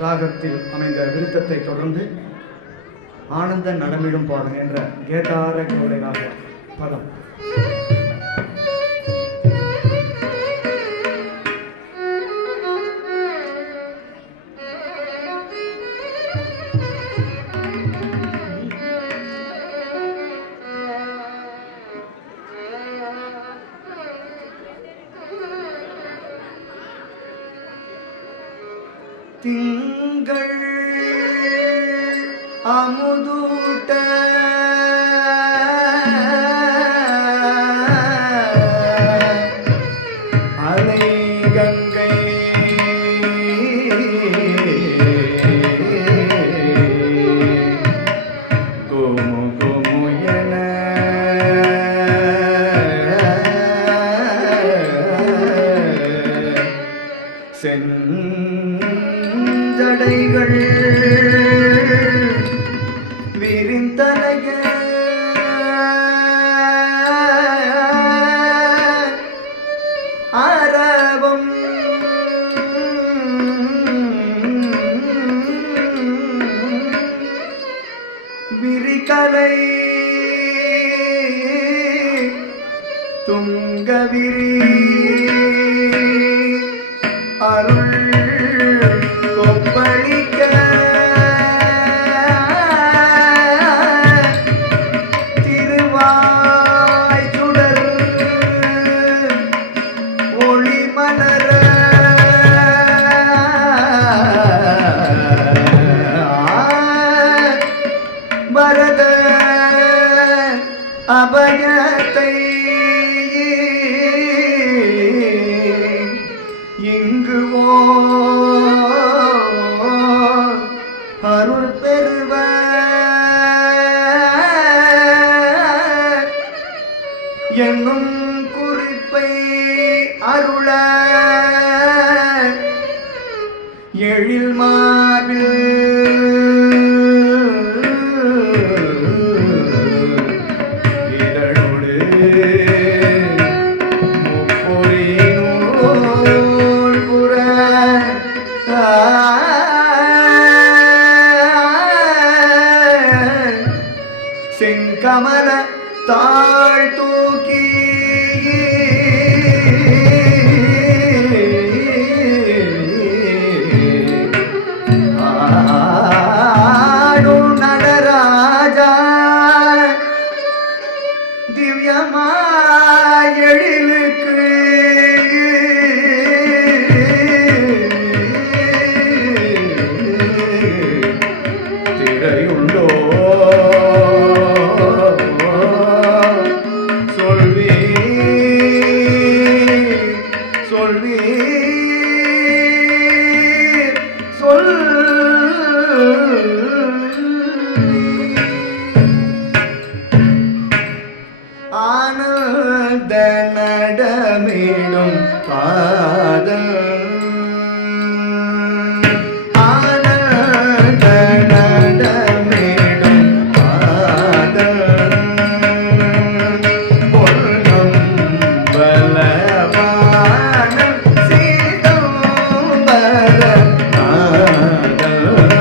ராகத்தில் அமைந்த விருத்தத்தை தொடர்ந்து ஆனந்த நடமிடும் பாடல் என்ற கேதார கோடையாக பதம். திங்கள் அமுதூட்ட அலை கங்கை கோமு கோமு என ஜடைகள் விரிந்தனைய அரவம் விரிகலை துங்கவிரி அருள் பரத அபயத்தை இங்கு அருள் பெறுவ என்னும் குறிப்பை அருள எழில் மார்பில் செங்கமல தாழ் தூக்கி ஆடும் நடராஜா திவ்யமாய் எழிலுக்கு திரையுண்டோ ஆனந்த நடமிடும் பாதம் ஆனந்த நடமிடும் பாதம் பொன்னம் பலவானம் சீதம்பர நடமிடும்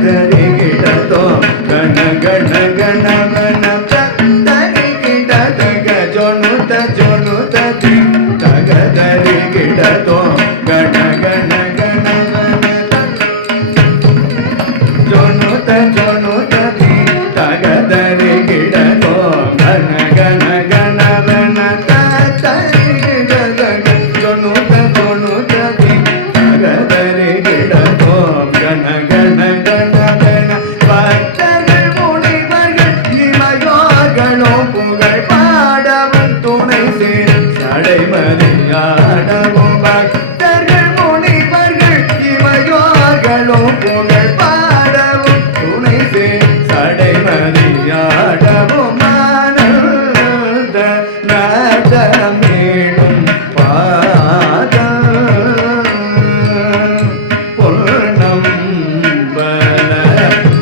தகதரி கிடதோ கண கண கணவன தகதரி கிடதக ஜொனுத ஜொனுத தி தகதரி கிடதோ கண கண கணவன ஜொனுத ஜொனுத தி தகதரி கிடதோ கண கண கணவன தகதரி கிடதக ஜொனுத ஜொனுத தி தகதரி கிடதோ கண கண கணவன பக்தர்கள் முனிவர்கள் இமையோர்களோ புகழ் பாடவும் துணை சேர் சடைமதியாடவும் பக்தர்கள் முனிவர்கள் இமையோர்களோ புகழ் பாடவும் துணை சேர் சடைமதியாடவும் ஆனந்த நடமேடும் பாதம் பொன்னம் பல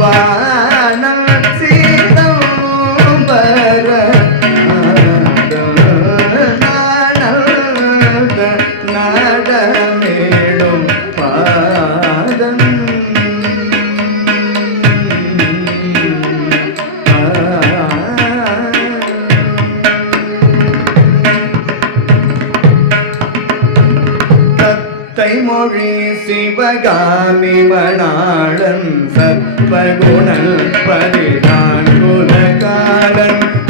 வானம் சீதம்பர ஆனந்த நடமேடும் பாதம் தத்தை மொழி சிவகாமி மணாளன் சத்வகுணன் பதினான்குலகாரன்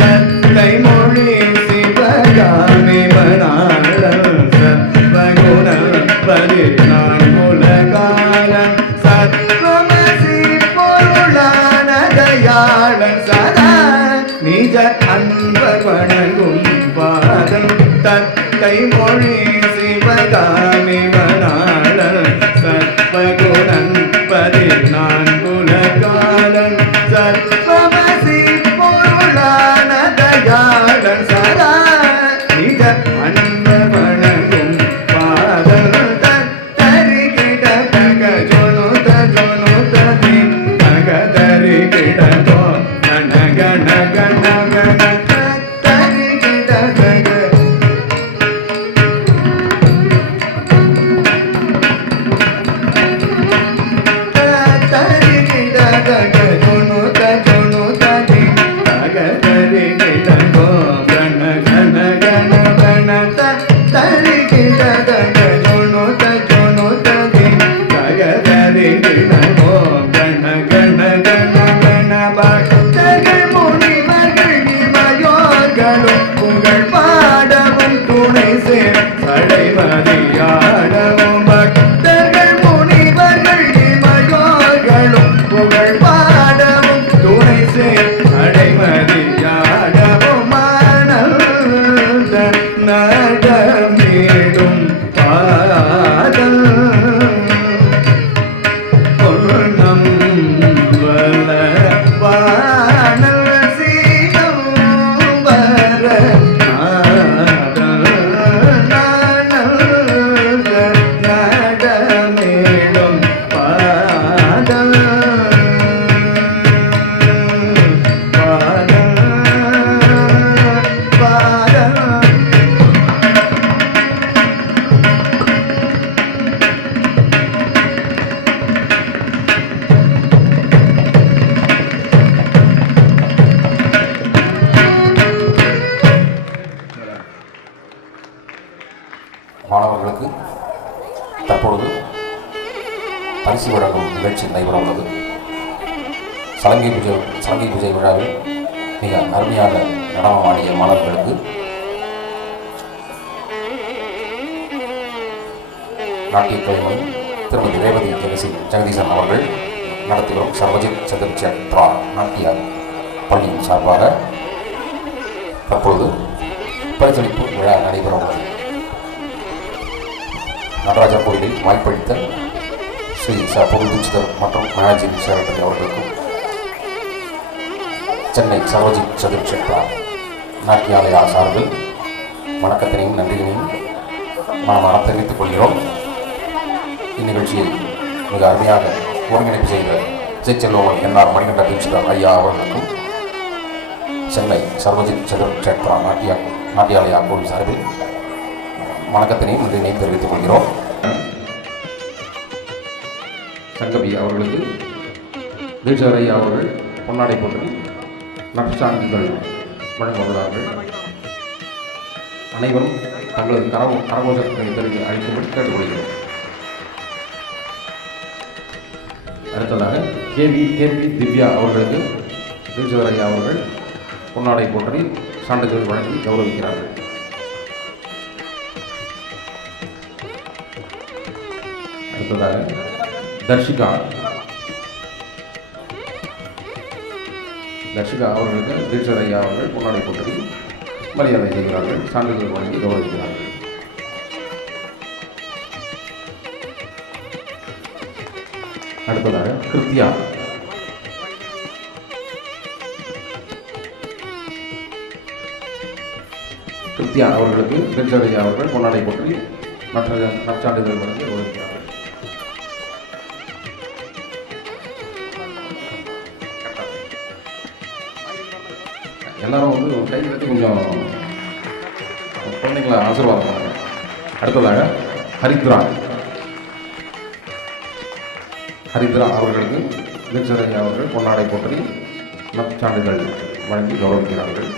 தத்தை மொழி சிவகாமி மணாளன் சத்வகுணன் பதினான்குலகாரன் சத்வமசி பொருளான தயாளன் சதா நிஜ அன்பர் வணங்கும் பாதம் தத்தை மொழி சிவகாமி மணாளன் சத்வகுணன் பதினான்குலகாரன் சத்வமசி பொருளான தயாளன் சதா நிஜ அன்பர் வணங்கும் பாதம் தரி கிடதக ஜொனுத ஜொனுத தி தகதரி கிடதோ கண கண கண கண தரி கிடதக தரி கிடதக ஜொனுத ஜொனுத தி தகதரி கிடதோ கண கண கண கண தரி கிடதக ஜொனுத ஜொனுத தி தகதரி கிடதோ கண கண கண கண பக்தர்கள் முனிவர்கள் இமையோர்களும் புகழ் பாடவும் துணை சேர் சடைமதியாடவும் பக்தர்கள் முனிவர்கள் இமையோர்களும் புகழ் பாடவும் துணை சேர் சடைமதியாடவும் ஆனந்த நடமேடும் பாதம் பொன்னம் வல வானல் சீதம்பர ஆனந்த நடமேடும் பாதம் பாதம் பாதம் மாணவர்களுக்கு தற்பொழுது பரிசு வழங்கும் நிகழ்ச்சி நடைபெற உள்ளது. சலங்கை பூஜை விழாவில் மிக அருமையாக நடனமாடிய மாணவர்களுக்கு நாட்டிய கலைமணி திருமதி ரேவதி ஜெகதீசன் அவர்கள் நடத்தி வரும் சர்வஜித் சதுர்ச்சத்ரா நாட்டிய பள்ளியின் சார்பாக தற்பொழுது பரிசளிப்பு விழா நடைபெற உள்ளது. நடராஜர் கோயிலில் வாய்ப்பளித்த ஸ்ரீ பொருள் தீட்சிதர் மற்றும் மகாஜின் சேரட்டை அவர்களுக்கும் சென்னை சர்வஜித் சதுர்ச்சத்ரா நாட்டியாலயா சார்பில் வணக்கத்தினையும் நன்றியினையும் நாம் தெரிவித்துக் கொள்கிறோம். இந்நிகழ்ச்சியை மிக அருமையாக ஒருங்கிணைப்பு செய்த ஜெயச்செல்வன் என்ஆர் மணிகண்ட தீட்சிதர் ஐயா அவர்களுக்கும் சென்னை சர்வஜித் சதுர்ச்சத்ரா நாட்டியாலயா கோவில் சார்பில் வணக்கத்தினையும் நன்றியினையும் தெரிவித்துக் கொள்கிறோம். சங்கவி அவர்களுக்கு தீட்சிதர் ஐயா அவர்கள் பொன்னாடை போற்றி நற்சான்றிதழ் வழங்க வருகிறார்கள். அனைவரும் தங்களது கரகோஷத்தை தெரிவித்து அழைக்கும்படி கேட்டுக்கொள்கிறோம். அடுத்ததாக கேபி திவ்யா அவர்களுக்கு தீட்சிதர் ஐயா அவர்கள் பொன்னாடை போற்றி சான்றிதழ் வழங்கி கௌரவிக்கிறார்கள். அடுத்ததாக தர்ஷிகா அவர்களுக்கு தீட்சிதர் ஐயா அவர்கள் பொன்னாடை போற்றி மரியாதை செய்கிறார்கள், சான்றிதழ் வழங்கி கௌரவிக்கிறார்கள். அடுத்ததாக கிருத்தியா அவர்களுக்கு தீட்சிதர் ஐயா அவர்கள் பொன்னாடை போற்றி நற்சான்றிதழ் வழங்கி கௌரவிக்கிறார்கள். எல்லாரும் வந்து கை கட்டி கொஞ்சம் குழந்தைங்களை ஆசீர்வாதம் பண்ணுங்க. அடுத்ததாக ஹரித்ரா அவர்களுக்கு தீட்சிதர் ஐயா அவர்கள் பொன்னாடை போற்றி நற்சான்றிதழ் வழங்கி கௌரவிக்கிறார்கள்.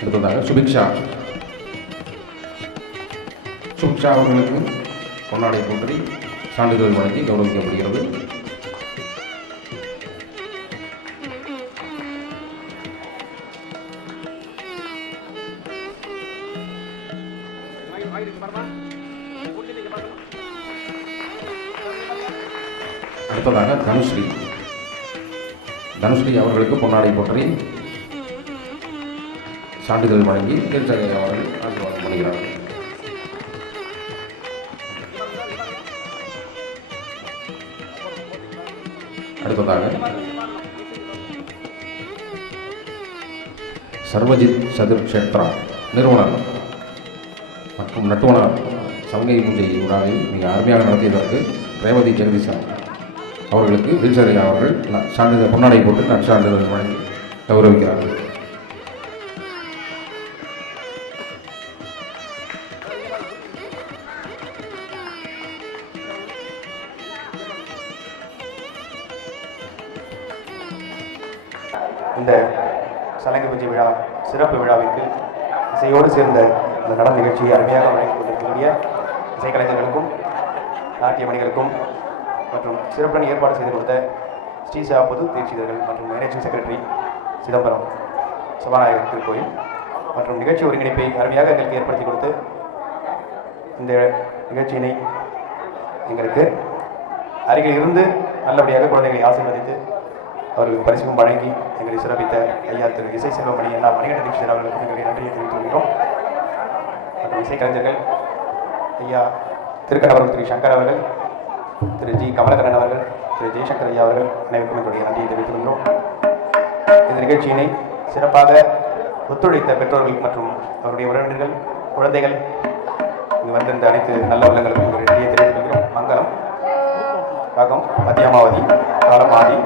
அடுத்ததாக சுபிக்ஷா அவர்களுக்கு பொன்னாடை போற்றி சான்றிதழ் வழங்கி கௌரவிக்கப்படுகிறது. அடுத்ததாக தனுஸ்ரீ அவர்களுக்கு பொன்னாடை போற்றி சான்றிதழ் வழங்கி தீட்சிதர் ஐயா அவர்கள் ஆசீர்வாதம் பண்ணுகிறார்கள். அடுத்ததாக சர்வஜித் சதுர் க்ஷேத்ரா நிறுவனர் மற்றும் நட்டுவனர் சங்கை பூஜை விழாவில் மிக அருமையாக நடத்தியதற்கு ரேவதி ஜெகதீசன் அவர்களுக்கு தீட்சிதர் ஐயா அவர்கள் சான்றிதழ் பொன்னாடை போட்டு நற்சான்றிதழ் வழங்கி கௌரவிக்கிறார்கள். இந்த சலங்கை பூஜை விழா சிறப்பு விழாவிற்கு இசையோடு சேர்ந்த இந்த நடன நிகழ்ச்சியை அருமையாக வழங்கிக் கொண்டிருக்கக்கூடிய இசைக்கலைஞர்களுக்கும் நாட்டிய மணிகளுக்கும் மற்றும் சிறப்புடன் ஏற்பாடு செய்து கொடுத்த ஸ்ரீசா பொது தீட்சிதர்கள் மற்றும் மேனேஜிங் செக்ரட்டரி சிதம்பரம் சபாநாயகர் திருக்கோயில் மற்றும் நிகழ்ச்சி ஒருங்கிணைப்பை அருமையாக எங்களுக்கு ஏற்படுத்தி கொடுத்து இந்த நிகழ்ச்சியினை எங்களுக்கு அருகில் இருந்து நல்லபடியாக குழந்தைகளை ஆசீர்வதித்து அவர்களுக்கு பரிசும் வழங்கி எங்களை சிறப்பித்த ஐயா திரு இசை செல்வமணி அண்ணா மணிகண்ட தீட்சிதர் அவர்களுக்கு எங்களுடைய நன்றியை தெரிவித்துக் கொள்கிறோம். மற்றும் இசைக்கலைஞர்கள் ஐயா திருக்கணவர்கள் திரு சங்கர் அவர்கள், திரு ஜி கமலகரன் அவர்கள், திரு ஜெய்சங்கர் ஐயா அவர்கள் அனைவருக்கும் எங்களுடைய நன்றியை தெரிவித்துக் கொள்கிறோம். இந்த நிகழ்ச்சியினை சிறப்பாக ஒத்துழைத்த பெற்றோர்கள் மற்றும் அவருடைய உறவினர்கள், குழந்தைகள், இங்கு வந்திருந்த அனைத்து நல்ல உள்ளங்களுக்கும் எங்களுடைய நன்றியை தெரிவித்துக் கொள்கிறோம். மங்களம் ராகம் மத்தியமாவதி காலம் ஆதி